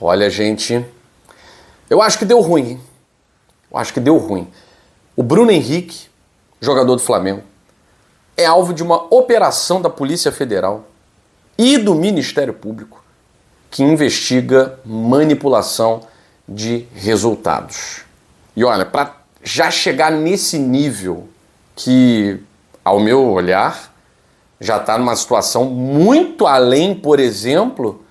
Olha, gente, eu acho que deu ruim, hein? Eu acho que deu ruim. O Bruno Henrique, jogador do Flamengo, é alvo de uma operação da Polícia Federal e do Ministério Público que investiga manipulação de resultados. E olha, para já chegar nesse nível que, ao meu olhar, já está numa situação muito além, por exemplo,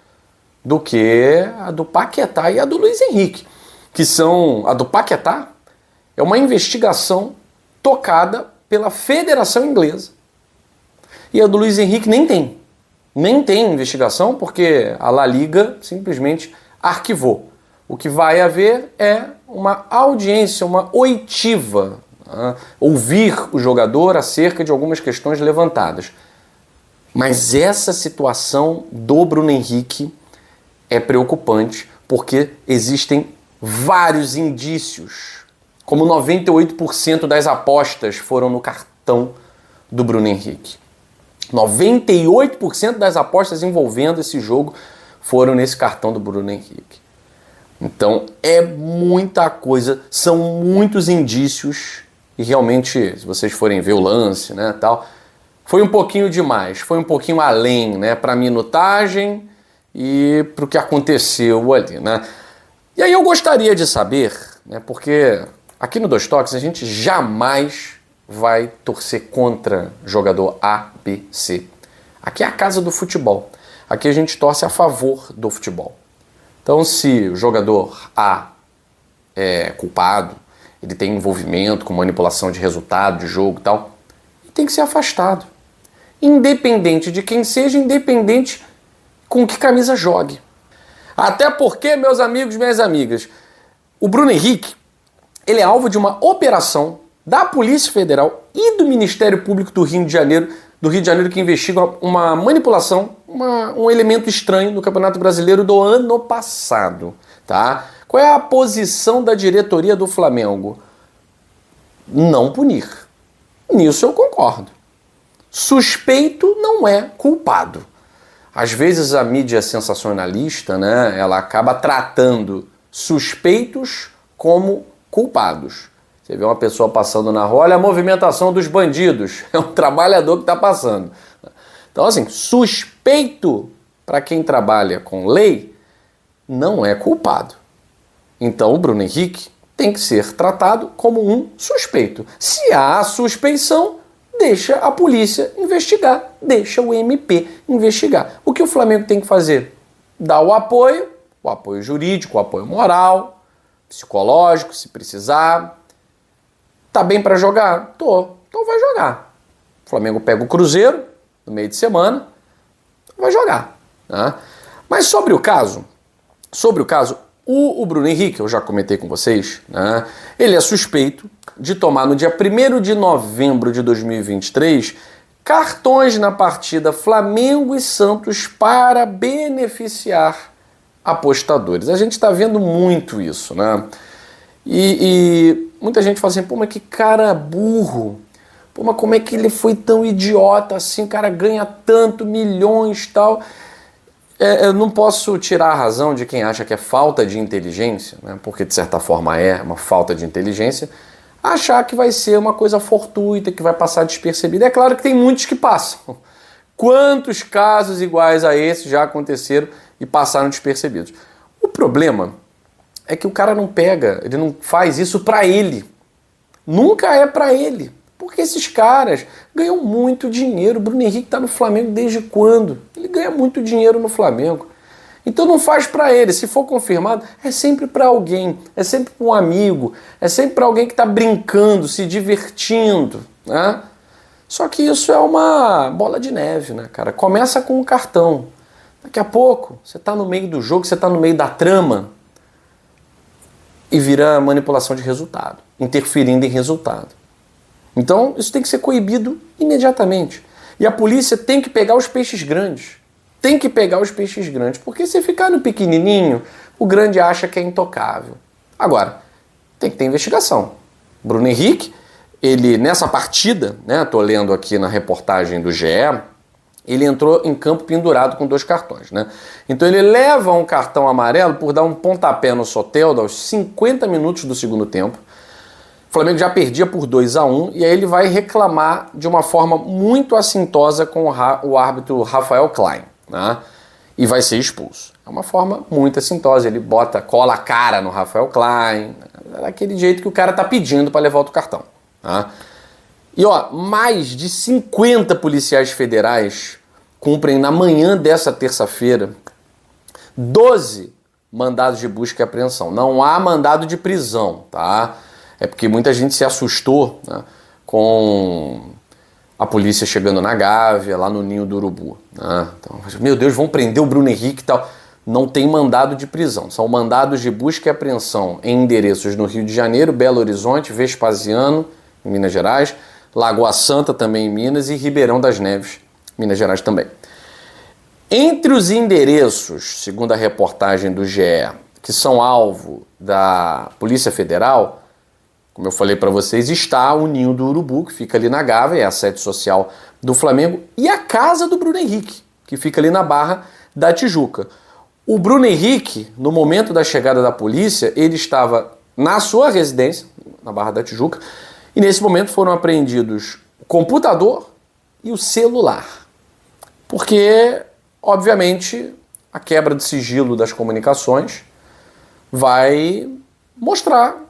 do que a do Paquetá e a do Luiz Henrique, que são... A do Paquetá é uma investigação tocada pela Federação Inglesa. E a do Luiz Henrique nem tem. Nem tem investigação porque a La Liga simplesmente arquivou. O que vai haver é uma audiência, uma oitiva, ouvir o jogador acerca de algumas questões levantadas. Mas essa situação do Bruno Henrique é preocupante porque existem vários indícios, como 98% das apostas foram no cartão do Bruno Henrique. 98% das apostas envolvendo esse jogo foram nesse cartão do Bruno Henrique. Então é muita coisa, são muitos indícios e realmente, se vocês forem ver o lance, né, tal, foi um pouquinho demais, foi um pouquinho além, né, para a minutagem e para o que aconteceu ali, né. E aí eu gostaria de saber, né, porque aqui no Dois Toques a gente jamais vai torcer contra jogador A, B, C. Aqui é a casa do futebol. Aqui a gente torce a favor do futebol. Então, se o jogador A é culpado, ele tem envolvimento com manipulação de resultado, de jogo e tal, ele tem que ser afastado. Independente de quem seja, independente com que camisa jogue. Até porque, meus amigos, minhas amigas, o Bruno Henrique, ele é alvo de uma operação da Polícia Federal e do Ministério Público do Rio de Janeiro, que investiga uma manipulação, um elemento estranho no Campeonato Brasileiro do ano passado, tá? Qual é a posição da diretoria do Flamengo? Não punir. Nisso eu concordo. Suspeito não é culpado. Às vezes a mídia sensacionalista, né, ela acaba tratando suspeitos como culpados. Você vê uma pessoa passando na rua, olha a movimentação dos bandidos. É um trabalhador que está passando. Então, assim, suspeito, para quem trabalha com lei, não é culpado. Então, o Bruno Henrique tem que ser tratado como um suspeito. Se há suspeição, deixa a polícia investigar, deixa o MP investigar. O que o Flamengo tem que fazer? Dar o apoio jurídico, o apoio moral, psicológico, se precisar. Tá bem para jogar? Tô. Então vai jogar. O Flamengo pega o Cruzeiro no meio de semana, vai jogar. Né? Mas sobre o caso, o Bruno Henrique, eu já comentei com vocês, né? Ele é suspeito de tomar no dia 1º de novembro de 2023 cartões na partida Flamengo e Santos para beneficiar apostadores. A gente está vendo muito isso, né? E muita gente fala assim, pô, mas que cara burro. Pô, mas como é que ele foi tão idiota assim? O cara ganha tanto, milhões e tal. Eu não posso tirar a razão de quem acha que é falta de inteligência, né? Porque de certa forma é uma falta de inteligência, achar que vai ser uma coisa fortuita, que vai passar despercebida. É claro que tem muitos que passam. Quantos casos iguais a esse já aconteceram e passaram despercebidos? O problema é que o cara não pega, ele não faz isso pra ele. Nunca é pra ele. Porque esses caras ganham muito dinheiro. O Bruno Henrique tá no Flamengo desde quando? Ele ganha muito dinheiro no Flamengo. Então não faz pra ele. Se for confirmado, é sempre pra alguém. É sempre pra um amigo. É sempre pra alguém que tá brincando, se divertindo, né? Só que isso é uma bola de neve, né, cara? Começa com um cartão. Daqui a pouco, você tá no meio do jogo, você tá no meio da trama, e vira manipulação de resultado, interferindo em resultado. Então, isso tem que ser coibido imediatamente. E a polícia tem que pegar os peixes grandes. Tem que pegar os peixes grandes, porque se ficar no pequenininho, o grande acha que é intocável. Agora, tem que ter investigação. Bruno Henrique, ele nessa partida, né, tô lendo aqui na reportagem do GE, ele entrou em campo pendurado com 2 cartões, né? Então ele leva um cartão amarelo por dar um pontapé no Soteldo aos 50 minutos do segundo tempo. O Flamengo já perdia por 2-1 e aí ele vai reclamar de uma forma muito assintosa com o árbitro Rafael Klein, né? E vai ser expulso. É uma forma muito assintosa, ele cola a cara no Rafael Klein, daquele jeito que o cara tá pedindo para levar outro cartão, tá? E ó, mais de 50 policiais federais cumprem na manhã dessa terça-feira 12 mandados de busca e apreensão. Não há mandado de prisão, tá? É porque muita gente se assustou, né, com a polícia chegando na Gávea, lá no Ninho do Urubu, né? Então, meu Deus, vão prender o Bruno Henrique e tal. Não tem mandado de prisão. São mandados de busca e apreensão em endereços no Rio de Janeiro, Belo Horizonte, Vespasiano, em Minas Gerais, Lagoa Santa também em Minas e Ribeirão das Neves, Minas Gerais também. Entre os endereços, segundo a reportagem do GE, que são alvo da Polícia Federal, como eu falei para vocês, está o Ninho do Urubu, que fica ali na Gávea, é a sede social do Flamengo, e a casa do Bruno Henrique, que fica ali na Barra da Tijuca. O Bruno Henrique, no momento da chegada da polícia, ele estava na sua residência, na Barra da Tijuca, e nesse momento foram apreendidos o computador e o celular. Porque, obviamente, a quebra de sigilo das comunicações vai mostrar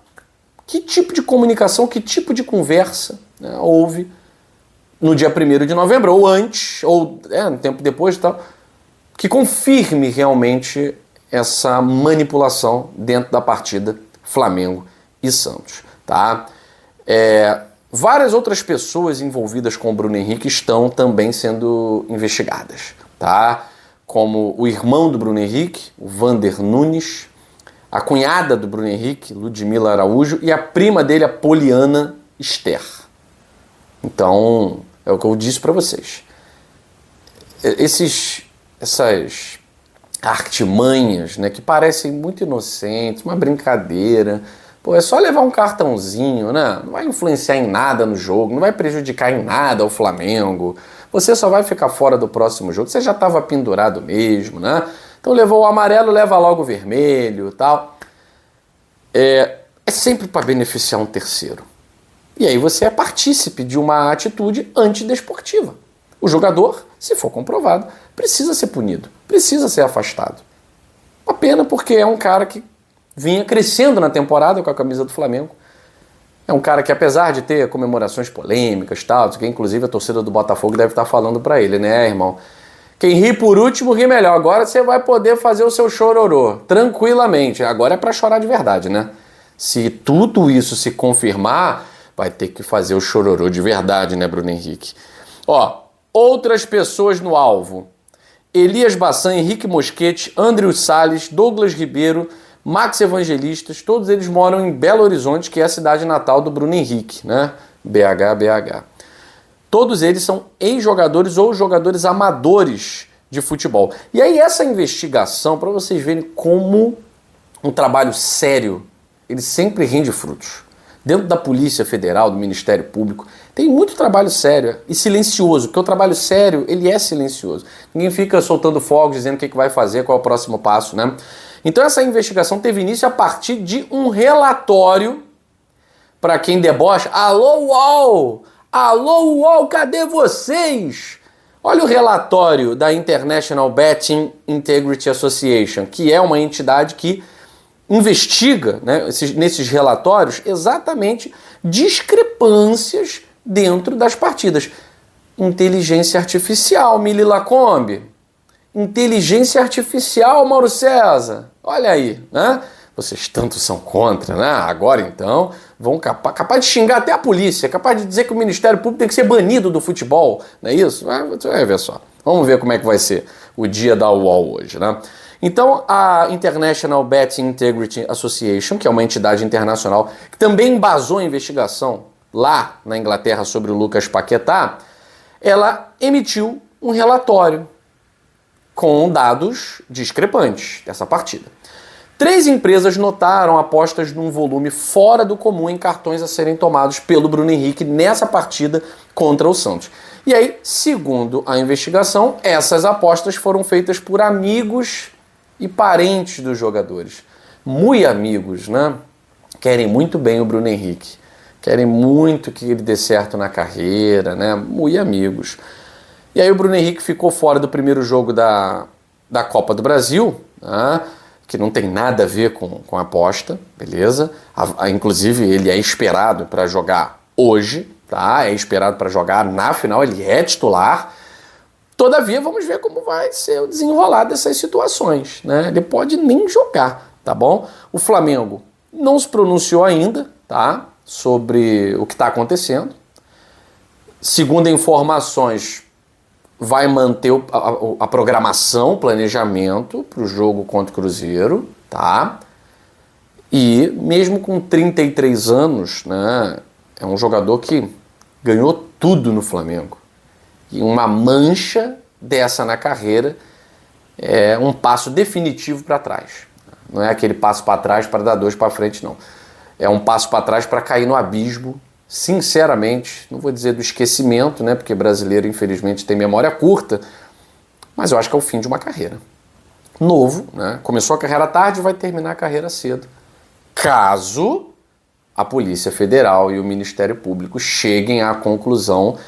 que tipo de comunicação, que tipo de conversa, né, houve no dia 1º de novembro, ou antes, ou um tempo depois e tal, que confirme realmente essa manipulação dentro da partida Flamengo e Santos, tá? Várias outras pessoas envolvidas com o Bruno Henrique estão também sendo investigadas, tá? Como o irmão do Bruno Henrique, o Vander Nunes, a cunhada do Bruno Henrique, Ludmila Araújo, e a prima dele, a Poliana Esther. Então, é o que eu disse para vocês. Essas artimanhas, né, que parecem muito inocentes, uma brincadeira. Pô, é só levar um cartãozinho, né? Não vai influenciar em nada no jogo, não vai prejudicar em nada o Flamengo. Você só vai ficar fora do próximo jogo. Você já estava pendurado mesmo, né? Então levou o amarelo, leva logo o vermelho e tal. É sempre para beneficiar um terceiro. E aí você é partícipe de uma atitude antidesportiva. O jogador, se for comprovado, precisa ser punido, precisa ser afastado. Uma pena porque é um cara que vinha crescendo na temporada com a camisa do Flamengo. É um cara que, apesar de ter comemorações polêmicas e tal, que inclusive a torcida do Botafogo deve estar falando para ele, né, irmão? Quem ri por último ri melhor. Agora você vai poder fazer o seu chororô tranquilamente. Agora é para chorar de verdade, né? Se tudo isso se confirmar, vai ter que fazer o chororô de verdade, né, Bruno Henrique? Ó, outras pessoas no alvo. Elias Bassan, Henrique Mosquete, Andrew Salles, Douglas Ribeiro, Max Evangelistas, todos eles moram em Belo Horizonte, que é a cidade natal do Bruno Henrique, né? BH. Todos eles são ex-jogadores ou jogadores amadores de futebol. E aí essa investigação, para vocês verem como um trabalho sério, ele sempre rende frutos. Dentro da Polícia Federal, do Ministério Público, tem muito trabalho sério e silencioso, porque o trabalho sério, ele é silencioso. Ninguém fica soltando fogos, dizendo o que vai fazer, qual é o próximo passo, né? Então essa investigação teve início a partir de um relatório, para quem debocha, alô UOL! Alô UOL, cadê vocês? Olha o relatório da International Betting Integrity Association, que é uma entidade que investiga, né, nesses relatórios exatamente discrepâncias dentro das partidas. Inteligência artificial, Mili Lacombe. Inteligência artificial, Mauro César. Olha aí, né? Vocês tanto são contra, né? Agora então vão capaz de xingar até a polícia, capaz de dizer que o Ministério Público tem que ser banido do futebol, não é isso? Você vai ver só. Vamos ver como é que vai ser o dia da UOL hoje, né? Então a International Betting Integrity Association, que é uma entidade internacional que também embasou a investigação lá na Inglaterra sobre o Lucas Paquetá, ela emitiu um relatório com dados discrepantes dessa partida. 3 empresas notaram apostas num volume fora do comum em cartões a serem tomados pelo Bruno Henrique nessa partida contra o Santos. E aí, segundo a investigação, essas apostas foram feitas por amigos e parentes dos jogadores. Muito amigos, né? Querem muito bem o Bruno Henrique. Querem muito que ele dê certo na carreira, né? Muito amigos. E aí o Bruno Henrique ficou fora do primeiro jogo da Copa do Brasil, né? Que não tem nada a ver com a aposta, beleza? Inclusive, ele é esperado para jogar hoje, tá? É esperado para jogar na final, ele é titular. Todavia, vamos ver como vai ser o desenrolar dessas situações, né? Ele pode nem jogar, tá bom? O Flamengo não se pronunciou ainda, tá? Sobre o que está acontecendo. Segundo informações, vai manter a programação, o planejamento para o jogo contra o Cruzeiro, tá? E mesmo com 33 anos, né, é um jogador que ganhou tudo no Flamengo. E uma mancha dessa na carreira é um passo definitivo para trás. Não é aquele passo para trás para dar dois para frente, não. É um passo para trás para cair no abismo, sinceramente, não vou dizer do esquecimento, né, porque brasileiro, infelizmente, tem memória curta, mas eu acho que é o fim de uma carreira. Novo, né, começou a carreira tarde e vai terminar a carreira cedo. Caso a Polícia Federal e o Ministério Público cheguem à conclusão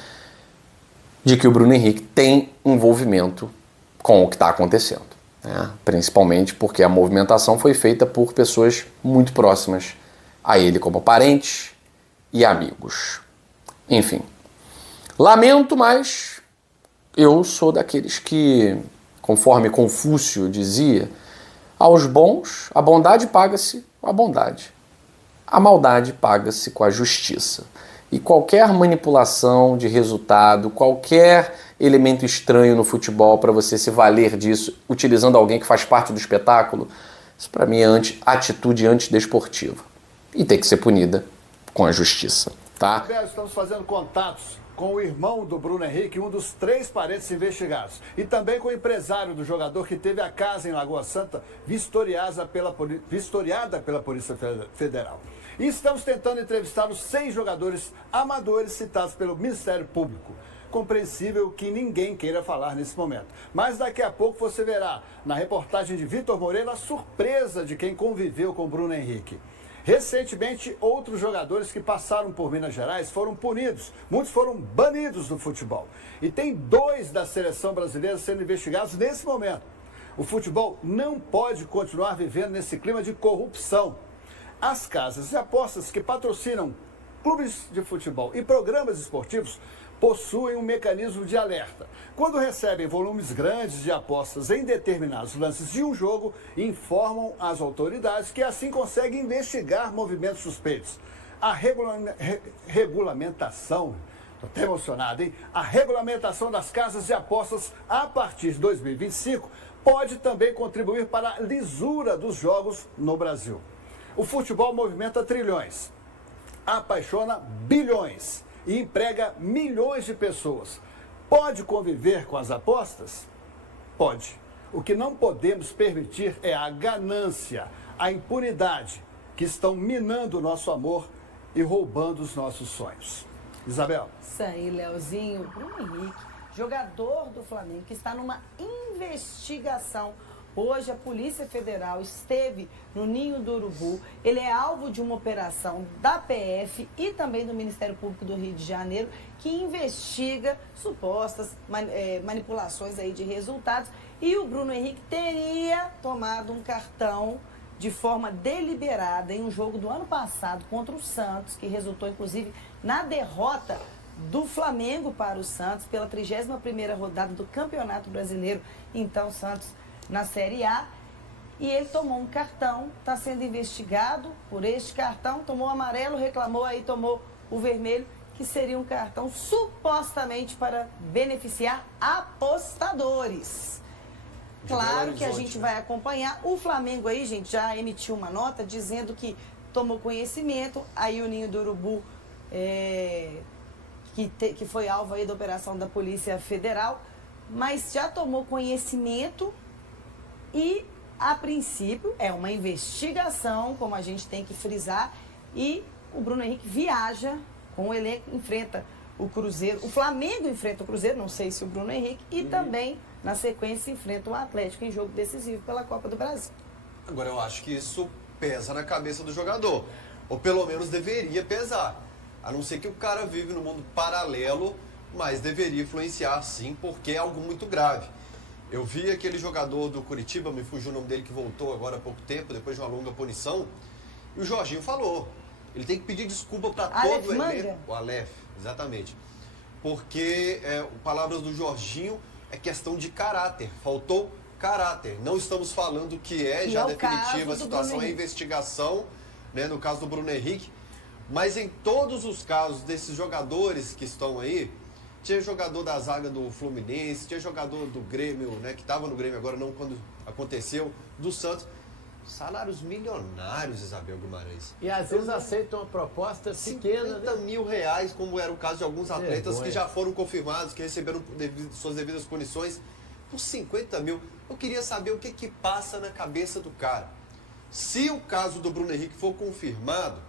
de que o Bruno Henrique tem envolvimento com o que está acontecendo, né, principalmente porque a movimentação foi feita por pessoas muito próximas a ele como parentes e amigos. Enfim, lamento, mas eu sou daqueles que, conforme Confúcio dizia, aos bons a bondade paga-se com a bondade, a maldade paga-se com a justiça. E qualquer manipulação de resultado, qualquer elemento estranho no futebol para você se valer disso, utilizando alguém que faz parte do espetáculo, isso para mim é atitude antidesportiva. E tem que ser punida com a justiça, tá? Estamos fazendo contatos com o irmão do Bruno Henrique, um dos 3 parentes investigados. E também com o empresário do jogador que teve a casa em Lagoa Santa vistoriada pela Polícia Federal. E estamos tentando entrevistar os 6 jogadores amadores citados pelo Ministério Público. Compreensível que ninguém queira falar nesse momento. Mas daqui a pouco você verá, na reportagem de Vitor Moreira, a surpresa de quem conviveu com o Bruno Henrique. Recentemente, outros jogadores que passaram por Minas Gerais foram punidos. Muitos foram banidos do futebol. E tem 2 da seleção brasileira sendo investigados nesse momento. O futebol não pode continuar vivendo nesse clima de corrupção. As casas de apostas que patrocinam clubes de futebol e programas esportivos possuem um mecanismo de alerta. Quando recebem volumes grandes de apostas em determinados lances de um jogo, informam as autoridades que assim conseguem investigar movimentos suspeitos. A regulamentação, estou até emocionado, hein? A regulamentação das casas de apostas a partir de 2025 pode também contribuir para a lisura dos jogos no Brasil. O futebol movimenta trilhões, apaixona bilhões e emprega milhões de pessoas. Pode conviver com as apostas? Pode. O que não podemos permitir é a ganância, a impunidade, que estão minando o nosso amor e roubando os nossos sonhos. Isabel. Isso aí, Leozinho. Bruno Henrique, jogador do Flamengo, que está numa investigação. Hoje a Polícia Federal esteve no Ninho do Urubu. Ele é alvo de uma operação da PF e também do Ministério Público do Rio de Janeiro, que investiga supostas manipulações aí de resultados. E o Bruno Henrique teria tomado um cartão de forma deliberada em um jogo do ano passado contra o Santos, que resultou inclusive na derrota do Flamengo para o Santos pela 31ª rodada do Campeonato Brasileiro. Então o Santos na Série A, e ele tomou um cartão, está sendo investigado por este cartão, tomou o amarelo, reclamou, aí tomou o vermelho, que seria um cartão supostamente para beneficiar apostadores. Claro que a gente vai acompanhar. O Flamengo aí, gente, já emitiu uma nota dizendo que tomou conhecimento, aí o Ninho do Urubu, que foi alvo aí da operação da Polícia Federal, mas já tomou conhecimento. E, a princípio, é uma investigação, como a gente tem que frisar, e o Bruno Henrique viaja com o elenco, enfrenta o Cruzeiro. O Flamengo enfrenta o Cruzeiro, não sei se o Bruno Henrique, e também, na sequência, enfrenta o Atlético em jogo decisivo pela Copa do Brasil. Agora, eu acho que isso pesa na cabeça do jogador, ou pelo menos deveria pesar. A não ser que o cara vive num mundo paralelo, mas deveria influenciar sim, porque é algo muito grave. Eu vi aquele jogador do Curitiba, me fugiu o nome dele, que voltou agora há pouco tempo, depois de uma longa punição, e o Jorginho falou, ele tem que pedir desculpa para todo o elenco. O Aleph, exatamente. Porque, palavras do Jorginho, é questão de caráter, faltou caráter. Não estamos falando que já definitiva a situação, é investigação, né, no caso do Bruno Henrique, mas em todos os casos desses jogadores que estão aí, tinha jogador da zaga do Fluminense, tinha jogador do Grêmio, né, que estava no Grêmio agora, não quando aconteceu, do Santos. Salários milionários, Isabel Guimarães. E às vezes aceitam uma proposta pequena. 50 mil reais, como era o caso de alguns atletas que já foram confirmados, que receberam suas devidas punições, por 50 mil. Eu queria saber o que passa na cabeça do cara. Se o caso do Bruno Henrique for confirmado,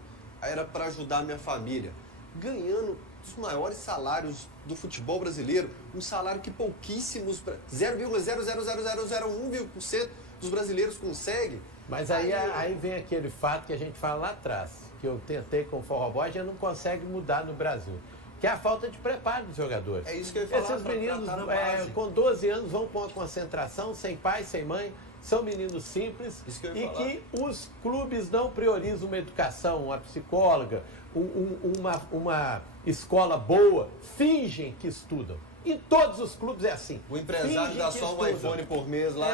era para ajudar a minha família, ganhando os maiores salários do futebol brasileiro, um salário que pouquíssimos, 0,00001% dos brasileiros conseguem. Mas aí vem aquele fato que a gente fala lá atrás, que eu tentei com o Forró Boy, a gente não consegue mudar no Brasil, que é a falta de preparo dos jogadores. É isso que eu ia falar. Esses meninos com 12 anos vão para uma concentração, sem pai, sem mãe, são meninos simples e que os clubes não priorizam uma educação, uma psicóloga, uma escola boa, fingem que estudam. Em todos os clubes é assim. O empresário dá só um iPhone por mês lá.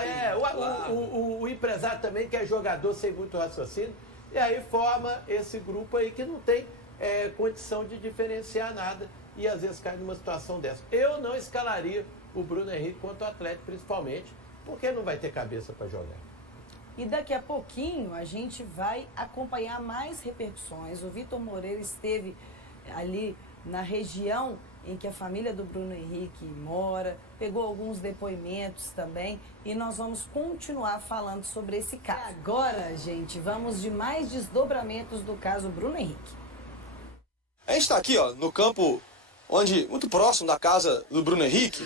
O empresário também quer jogador sem muito raciocínio. E aí forma esse grupo aí que não tem condição de diferenciar nada e às vezes cai numa situação dessa. Eu não escalaria o Bruno Henrique contra o Atlético, principalmente, porque não vai ter cabeça para jogar. E daqui a pouquinho a gente vai acompanhar mais repercussões. O Vitor Moreira esteve ali na região em que a família do Bruno Henrique mora, pegou alguns depoimentos também e nós vamos continuar falando sobre esse caso. E agora, gente, vamos de mais desdobramentos do caso Bruno Henrique. A gente está aqui, ó, no campo muito próximo da casa do Bruno Henrique,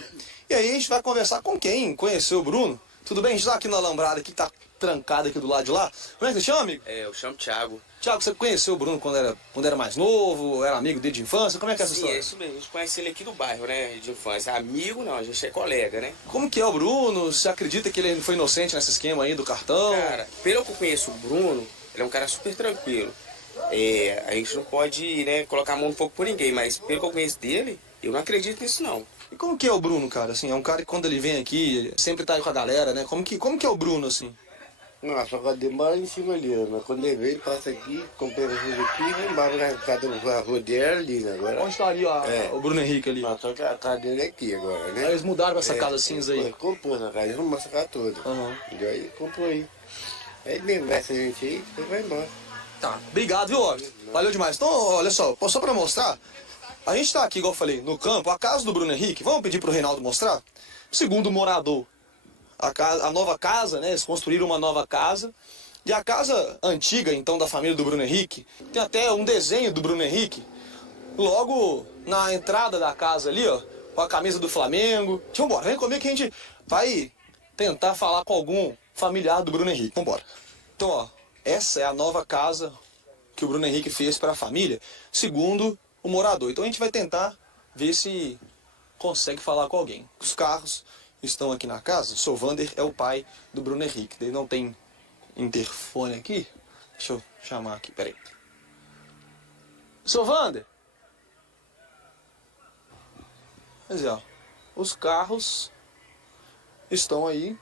e aí a gente vai conversar com quem conheceu o Bruno. Tudo bem? A gente está aqui na Alambrada, que está trancada aqui do lado de lá. Como é que você chama, amigo? Eu chamo Thiago. Thiago, você conheceu o Bruno quando era mais novo? Era amigo dele de infância? Como é que é essa história? Sim, é isso mesmo. A gente conhece ele aqui do bairro, né? De infância. Amigo não, a gente é colega, né? Como que é o Bruno? Você acredita que ele foi inocente nesse esquema aí do cartão? Cara, pelo que eu conheço o Bruno, ele é um cara super tranquilo. A gente não pode, né, colocar a mão no fogo por ninguém, mas pelo que eu conheço dele, eu não acredito nisso não. E como que é o Bruno, cara? Assim, é um cara que quando ele vem aqui, sempre tá aí com a galera, né? Como que é o Bruno, assim? Nossa, só demora em cima ali, mas quando ele vem, ele passa aqui, compra coisa aqui e vai embora na casa da rua dele ali, né? Agora, onde tá ali, ó, o Bruno Henrique ali? Mas só que a casa dele é aqui agora, né? Aí eles mudaram pra essa casa cinza aí? Ele comprou na casa, vamos massacrar toda. E aí comprou aí. Aí ele essa gente aí, depois vai embora. Tá, obrigado, viu, Óbvio? Valeu demais. Então, olha só pra mostrar, a gente tá aqui, igual eu falei, no campo, a casa do Bruno Henrique, vamos pedir pro Reinaldo mostrar? Segundo o morador, a nova casa, né, eles construíram uma nova casa, e a casa antiga, então, da família do Bruno Henrique, tem até um desenho do Bruno Henrique, logo na entrada da casa ali, ó, com a camisa do Flamengo. Vambora, vem comigo que a gente vai tentar falar com algum familiar do Bruno Henrique, vambora. Então, ó, essa é a nova casa que o Bruno Henrique fez para a família, segundo o morador. Então a gente vai tentar ver se consegue falar com alguém. Os carros estão aqui na casa. O seu Vander é o pai do Bruno Henrique. Ele não tem interfone aqui. Deixa eu chamar aqui, peraí. Seu Vander? Pois é, ó. Os carros estão aí,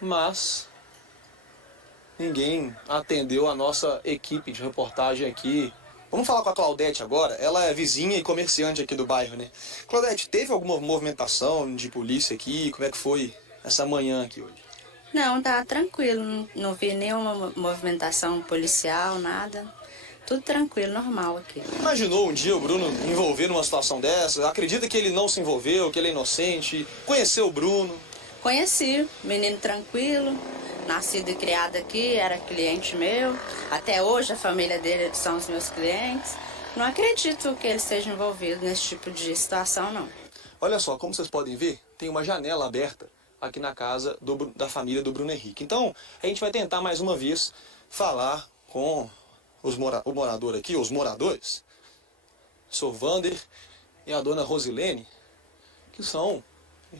mas ninguém atendeu a nossa equipe de reportagem aqui. Vamos falar com a Claudete agora. Ela é vizinha e comerciante aqui do bairro, né? Claudete, teve alguma movimentação de polícia aqui? Como é que foi essa manhã aqui hoje? Não, tá tranquilo. Não vi nenhuma movimentação policial, nada. Tudo tranquilo, normal aqui. Imaginou um dia o Bruno envolver numa situação dessa? Acredita que ele não se envolveu, que ele é inocente? Conheceu o Bruno? Conheci, menino tranquilo. Nascido e criado aqui, era cliente meu. Até hoje a família dele são os meus clientes. Não acredito que ele esteja envolvido nesse tipo de situação, não. Olha só, como vocês podem ver, tem uma janela aberta aqui na casa da família do Bruno Henrique. Então, a gente vai tentar mais uma vez falar com o morador aqui, os moradores, o Sr. Vander e a dona Rosilene, que são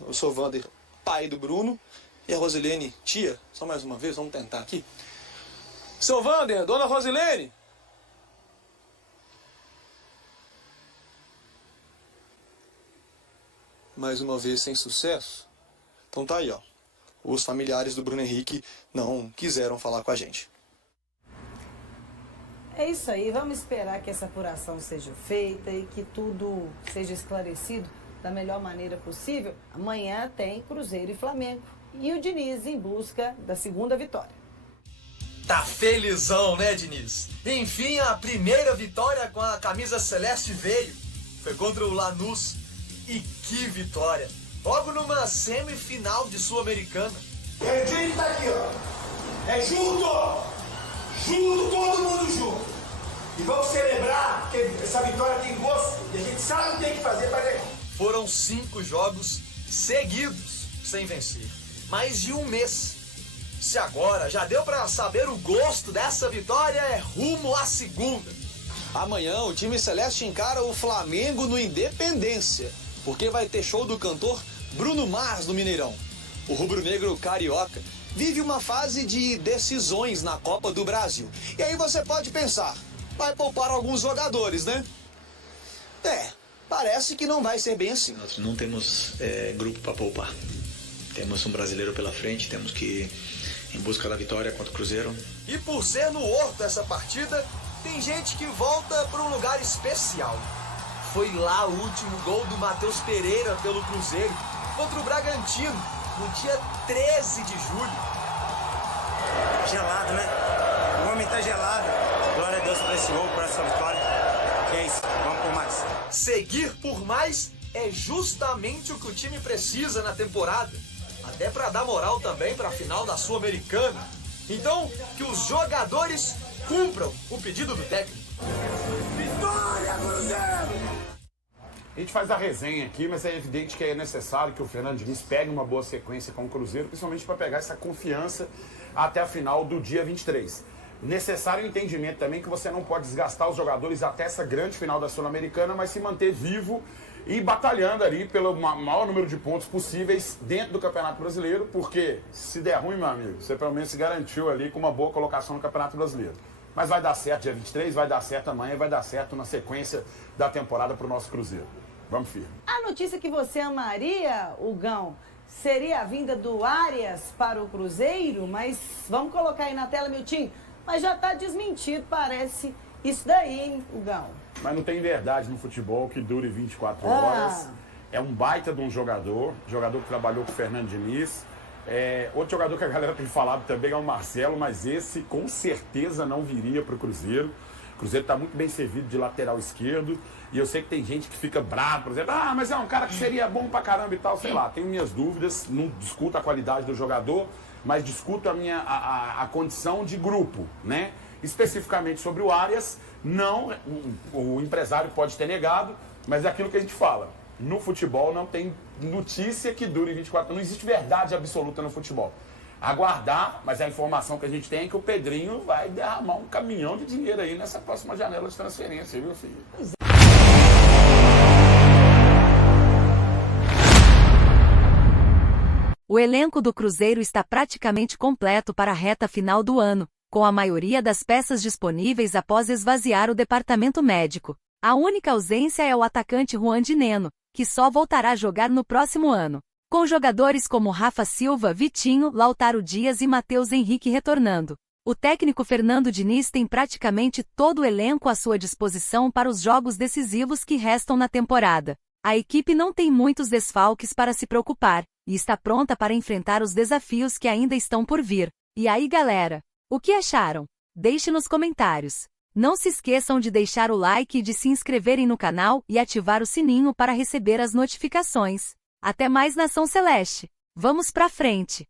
o Sr. Vander, pai do Bruno, e a Rosilene, tia. Só mais uma vez, vamos tentar aqui. Sr. Vander, dona Rosilene! Mais uma vez sem sucesso. Então tá aí, ó. Os familiares do Bruno Henrique não quiseram falar com a gente. É isso aí, vamos esperar que essa apuração seja feita e que tudo seja esclarecido da melhor maneira possível. Amanhã tem Cruzeiro e Flamengo. E o Diniz em busca da segunda vitória. Tá felizão, né, Diniz? Enfim, a primeira vitória com a camisa celeste veio. Foi contra o Lanús. E que vitória! Logo numa semifinal de Sul-Americana. E o time tá aqui, ó. É junto! Junto, todo mundo junto. E vamos celebrar, porque essa vitória tem gosto e a gente sabe o que tem que fazer para ganhar. Foram 5 jogos seguidos sem vencer. Mais de um mês. Se agora já deu para saber o gosto dessa vitória, é rumo à segunda. Amanhã o time celeste encara o Flamengo no Independência, porque vai ter show do cantor Bruno Mars no Mineirão. O rubro-negro carioca vive uma fase de decisões na Copa do Brasil. E aí você pode pensar, vai poupar alguns jogadores, né? Parece que não vai ser bem assim. Nós não temos grupo para poupar. Temos um brasileiro pela frente, temos que ir em busca da vitória contra o Cruzeiro. E por ser no Horto essa partida, tem gente que volta para um lugar especial. Foi lá o último gol do Matheus Pereira pelo Cruzeiro contra o Bragantino, no dia 13 de julho. Gelado, né? O homem tá gelado. Glória a Deus por esse gol, por essa vitória. E é isso, vamos por mais. Seguir por mais é justamente o que o time precisa na temporada. Até para dar moral também para a final da Sul-Americana. Então, que os jogadores cumpram o pedido do técnico. Vitória, Cruzeiro! A gente faz a resenha aqui, mas é evidente que é necessário que o Fernando Diniz pegue uma boa sequência com o Cruzeiro, principalmente para pegar essa confiança até a final do dia 23. Necessário o entendimento também que você não pode desgastar os jogadores até essa grande final da Sul-Americana, mas se manter vivo e batalhando ali pelo maior número de pontos possíveis dentro do Campeonato Brasileiro, porque se der ruim, meu amigo, você pelo menos se garantiu ali com uma boa colocação no Campeonato Brasileiro. Mas vai dar certo dia 23, vai dar certo amanhã e vai dar certo na sequência da temporada para o nosso Cruzeiro. Vamos firme. A notícia que você amaria, Hugão, seria a vinda do Arias para o Cruzeiro, mas vamos colocar aí na tela, Miltinho, mas já está desmentido, parece isso daí, hein, Hugão? Mas não tem verdade no futebol que dure 24 horas. É um baita de um jogador que trabalhou com o Fernando Diniz. Outro jogador que a galera tem falado também é o Marcelo, mas esse com certeza não viria para o Cruzeiro. O Cruzeiro está muito bem servido de lateral esquerdo. E eu sei que tem gente que fica bravo, por exemplo, mas é um cara que seria bom pra caramba e tal, sei lá. Tenho minhas dúvidas, não discuto a qualidade do jogador, mas discuto a condição de grupo, né? Especificamente sobre o Arias, não, o empresário pode ter negado, mas é aquilo que a gente fala. No futebol não tem notícia que dure 24 horas, não existe verdade absoluta no futebol. Aguardar, mas a informação que a gente tem é que o Pedrinho vai derramar um caminhão de dinheiro aí nessa próxima janela de transferência, viu, filho? O elenco do Cruzeiro está praticamente completo para a reta final do ano, com a maioria das peças disponíveis após esvaziar o departamento médico. A única ausência é o atacante Juan de Neno, que só voltará a jogar no próximo ano. Com jogadores como Rafa Silva, Vitinho, Lautaro Dias e Matheus Henrique retornando, o técnico Fernando Diniz tem praticamente todo o elenco à sua disposição para os jogos decisivos que restam na temporada. A equipe não tem muitos desfalques para se preocupar, e está pronta para enfrentar os desafios que ainda estão por vir. E aí, galera? O que acharam? Deixe nos comentários. Não se esqueçam de deixar o like e de se inscreverem no canal e ativar o sininho para receber as notificações. Até mais, Nação Celeste! Vamos pra frente!